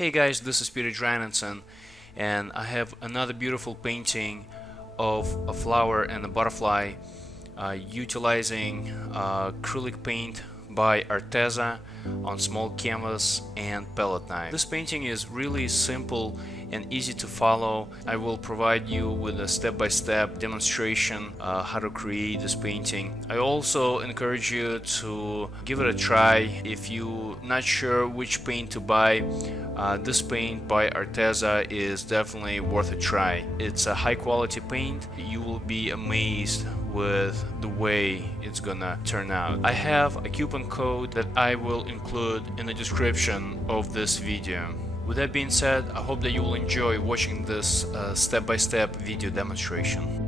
Hey guys, this is Peter Johannesson, and I have another beautiful painting of a flower and a butterfly utilizing acrylic paint by Arteza on small canvas and palette knife. This painting is really simple and easy to follow. I will provide you with a step-by-step demonstration how to create this painting. I also encourage you to give it a try if you're not sure which paint to buy. This paint by Arteza is definitely worth a try. It's a high quality paint. You will be amazed with the way it's gonna turn out. I have a coupon code that I will include in the description of this video. With that being said, I hope that you will enjoy watching this step-by-step video demonstration.